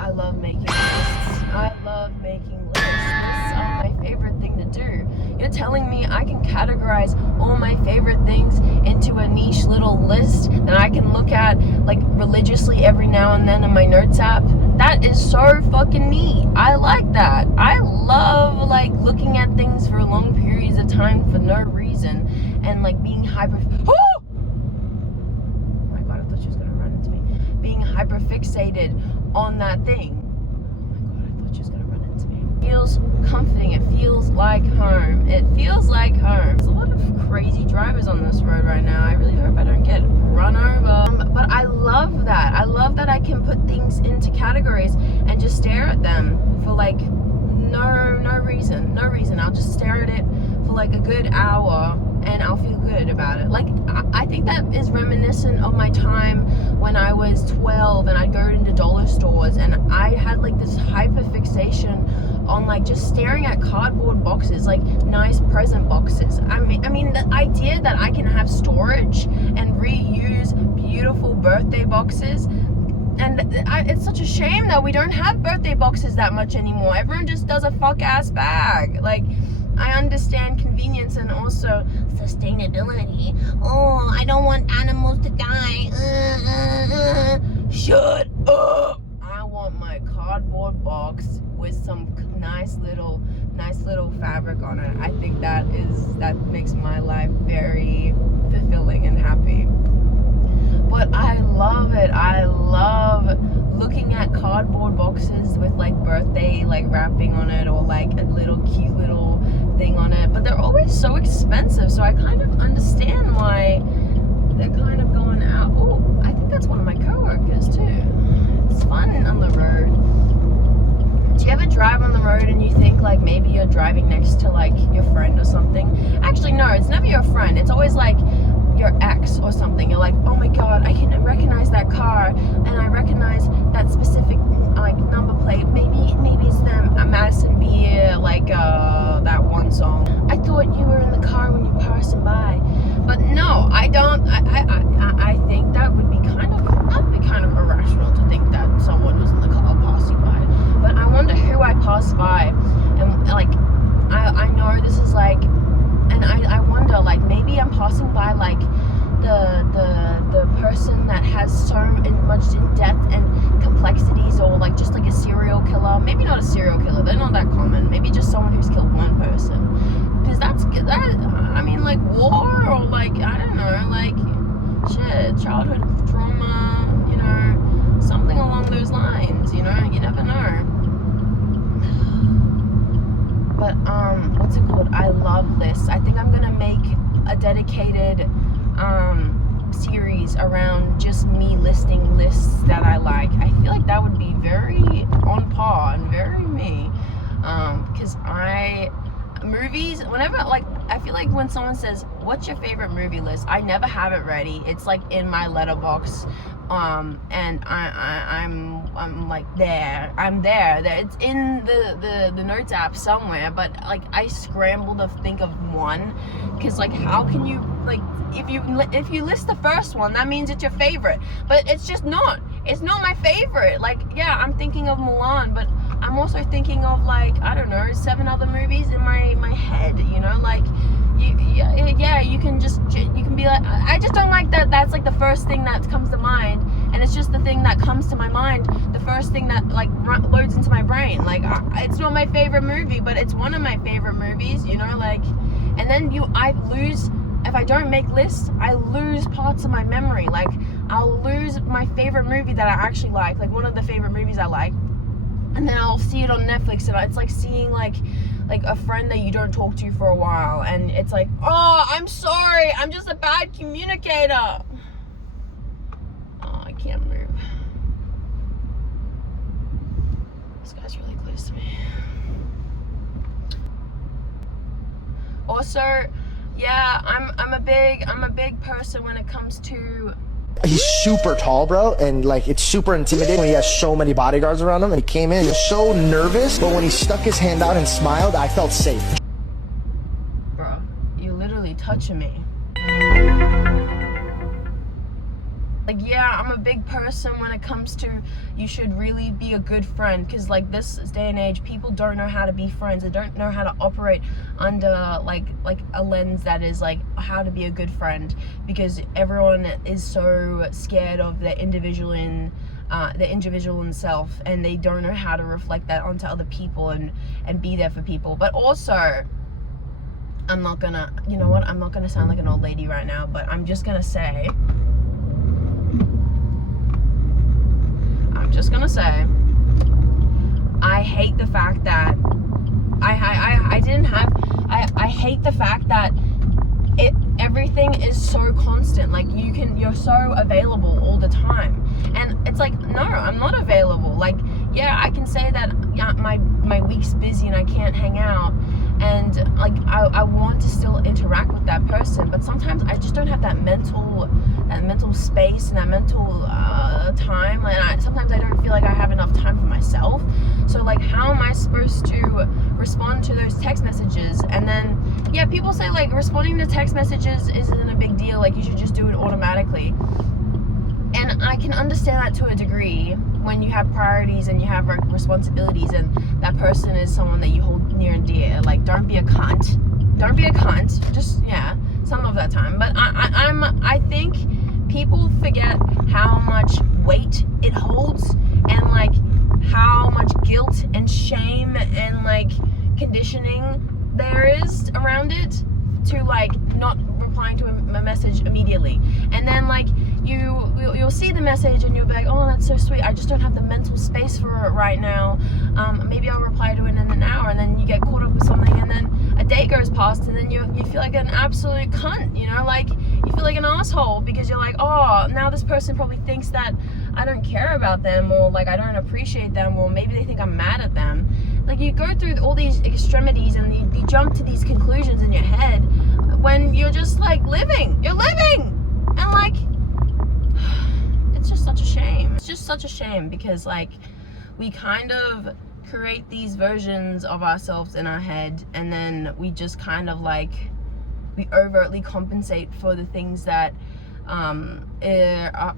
I love making lists. I love making lists. Lists are my favorite thing to do. You're telling me I can categorize all my favorite things into a niche little list that I can look at like religiously every now and then in my notes app? That is so fucking neat. I like that. I love like looking at things for long periods of time for no reason and like being hyper. Oh my god, I thought she was gonna run into me. Being hyper fixated on that thing. Oh my god, I thought she was gonna run into me. It feels comforting. It feels like home. It feels like home. There's a lot of crazy drivers on this road right now. I really hope I don't get run over. But I love that. I love that I can put things into categories and just stare at them for like no reason. No reason. I'll just stare at it for like a good hour and I'll feel good about it. Like, I think that is reminiscent of my time when I was 12 and I'd go into dollar stores and I had like this hyper fixation on like just staring at cardboard boxes, like nice present boxes. I mean the idea that I can have storage and reuse beautiful birthday boxes. And it's such a shame that we don't have birthday boxes that much anymore. Everyone just does a fuck-ass bag. Like, I understand convenience and also sustainability. Oh, I don't want animals to die. Shut up. I want my cardboard box with some nice little fabric on it. I think that makes my life very fulfilling and happy. But I love it. I love looking at cardboard boxes with like birthday like wrapping on it or like a little cute little thing on it. But they're always so expensive, so I kind of understand why they're kind of going out. Oh, I think that's one of my coworkers too. It's fun on the road. Do you ever drive on the road and you think like maybe you're driving next to like your friend or something? Actually, no, it's never your friend. It's always like your ex or something. You're like, oh my god, I can recognize that car and I recognize that specific like number plate. Maybe it's them. Madison Beer, like that one song. I thought you were in the car when you were passing by, but no, I don't. I think that would be kind of irrational to think that someone was in the car passing by. But I wonder who I passed by, and like I know this is like. And I wonder, like, maybe I'm passing by, like, the person that has so much in depth and complexities, or, like, just, like, a serial killer. Maybe not a serial killer. They're not that common. Maybe just someone who's killed one person. Because I mean, like, war or, like, I don't know, like, shit, childhood trauma, you know, something along those lines, you know? You never know. But, what's it called? I love lists. I think I'm gonna make a dedicated, series around just me listing lists that I like. I feel like that would be very on par and very me. Because movies, whenever, like, I feel like when someone says, what's your favorite movie list? I never have it ready. It's, like, in my letterbox. And I'm like there. I'm there. It's in the notes app somewhere, but like I scramble to think of one, because like how can you, like, if you list the first one, that means it's your favorite, but it's just not. It's not my favorite. Like, yeah, I'm thinking of Mulan, but I'm also thinking of, like, I don't know, 7 other movies in my head, you know, like you can be like, I just don't like that. That's like the first thing that comes to mind, and it's just the thing that comes to my mind, the first thing that like loads into my brain. Like, it's not my favorite movie, but it's one of my favorite movies, you know, like. And then I lose, if I don't make lists, I lose parts of my memory. Like, I'll lose my favorite movie that I actually like one of the favorite movies I like, and then I'll see it on Netflix, and it's like seeing like a friend that you don't talk to for a while, and it's like, oh, I'm sorry, I'm just a bad communicator. Oh, I can't move. This guy's really close to me. Also, yeah, I'm a big person when it comes to. He's super tall, bro, and like it's super intimidating when he has so many bodyguards around him. And he came in so nervous, but when he stuck his hand out and smiled, I felt safe. Bro, you're literally touching me. Like, yeah, I'm a big person when it comes to you should really be a good friend, because like this day and age, people don't know how to be friends. They don't know how to operate under like a lens that is like how to be a good friend, because everyone is so scared of the individual in self, and they don't know how to reflect that onto other people and be there for people. But also, I'm not gonna, you know what, I'm not gonna sound like an old lady right now, but I'm just gonna say, I hate the fact that I hate the fact that everything is so constant. Like, you're so available all the time, and it's like, no, I'm not available. Like, yeah, I can say that, yeah, my week's busy and I can't hang out, and like I want to still interact with that person, but sometimes I just don't have that mental space and that mental time, and sometimes I don't feel like I have enough time for myself. So like, how am I supposed to respond to those text messages? And then, yeah, people say like responding to text messages isn't a big deal, like you should just do it automatically. And I can understand that to a degree when you have priorities and you have responsibilities, and that person is someone that you hold near and dear. Like, don't be a cunt. Don't be a cunt. Just, yeah, some of that time. But I think people forget how much weight it holds, and like how much guilt and shame and like conditioning there is around it to like not replying to a message immediately. And then like you'll see the message and you'll be like, oh, that's so sweet, I just don't have the mental space for it right now, maybe I'll reply to it in an hour. And then you get caught up with something, and then a day goes past, and then you feel like an absolute cunt, you know, like you feel like an asshole, because you're like, oh, now this person probably thinks that I don't care about them, or like I don't appreciate them, or maybe they think I'm mad at them. Like, you go through all these extremities and you jump to these conclusions in your head when you're just like you're living, and like, it's just such a shame. It's just such a shame, because like we kind of create these versions of ourselves in our head, and then we just kind of like, we overtly compensate for the things that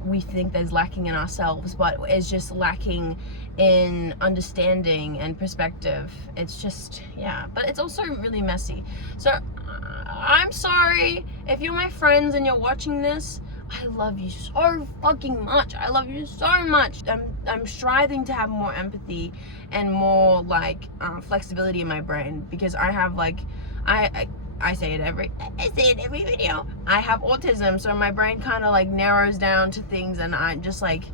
we think there's lacking in ourselves, but is just lacking in understanding and perspective. It's just, yeah, but it's also really messy. So I'm sorry if you're my friends and you're watching this. I love you so fucking much. I love you so much. I'm striving to have more empathy and more like flexibility in my brain, because I have like, I say it every video. I have autism, so my brain kind of like narrows down to things, and I just like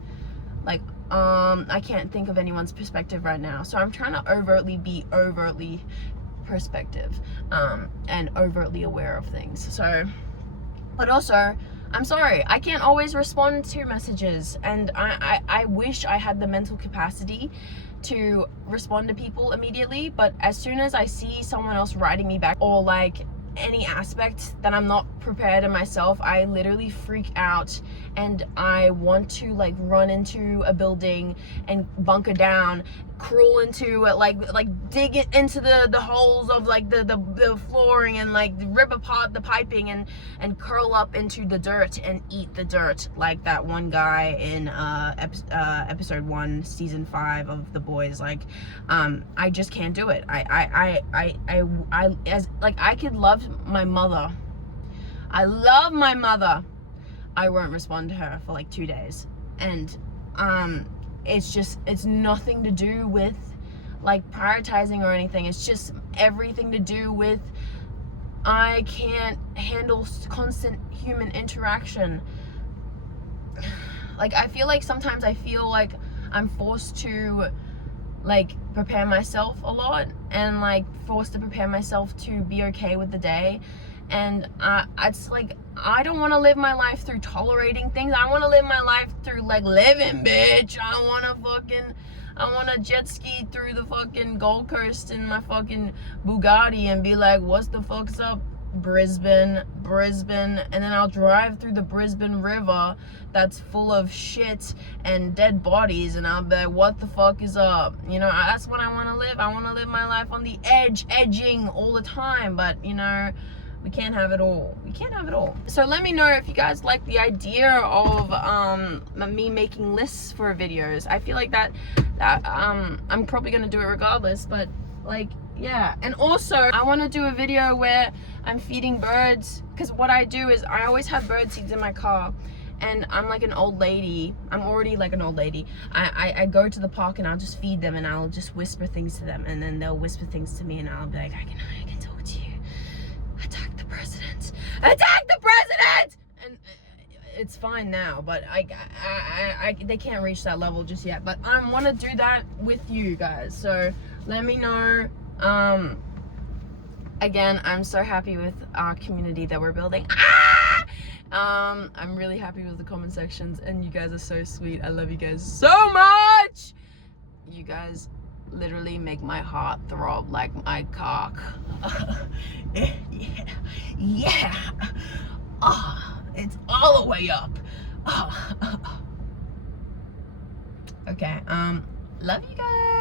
I can't think of anyone's perspective right now. So I'm trying to be overtly perspective, and overtly aware of things. So, but also, I'm sorry, I can't always respond to messages, and I wish I had the mental capacity to respond to people immediately. But as soon as I see someone else writing me back, or like any aspect that I'm not prepared in myself, I literally freak out, and I want to like run into a building and bunker down, crawl into like dig it into the holes of like the flooring, and like rip apart the piping, and curl up into the dirt and eat the dirt, like that one guy in episode 1 season 5 of The Boys. Like, I just can't do it. I as like, I could love my mother. I love my mother. I won't respond to her for like 2 days, and it's nothing to do with like prioritizing or anything. It's just everything to do with I can't handle constant human interaction. Like, I feel like sometimes I feel like I'm forced to like prepare myself a lot, and like forced to prepare myself to be okay with the day. And it's like, I don't want to live my life through tolerating things. I want to live my life through like living, bitch. I want to jet ski through the fucking Gold Coast in my fucking Bugatti and be like, what's the fuck's up, Brisbane? And then I'll drive through the Brisbane River that's full of shit and dead bodies, and I'll be like, what the fuck is up? You know, that's what I want to live. I want to live my life on the edging all the time. But, you know, We can't have it all. We can't have it all. So let me know if you guys like the idea of me making lists for videos. I feel like that I'm probably gonna do it regardless, but like, yeah. And also I want to do a video where I'm feeding birds, because what I do is I always have bird seeds in my car, and I'm like an old lady. I'm already like an old lady. I go to the park and I'll just feed them, and I'll just whisper things to them, and then they'll whisper things to me, and I'll be like, I can talk to you. Attack the president! Attack the president! And it's fine now, but they can't reach that level just yet. But I want to do that with you guys. So let me know. Again, I'm so happy with our community that we're building. I'm really happy with the comment sections, and you guys are so sweet. I love you guys so much. You guys literally make my heart throb like my cock. Yeah. Oh, it's all the way up. Oh. Okay, love you guys.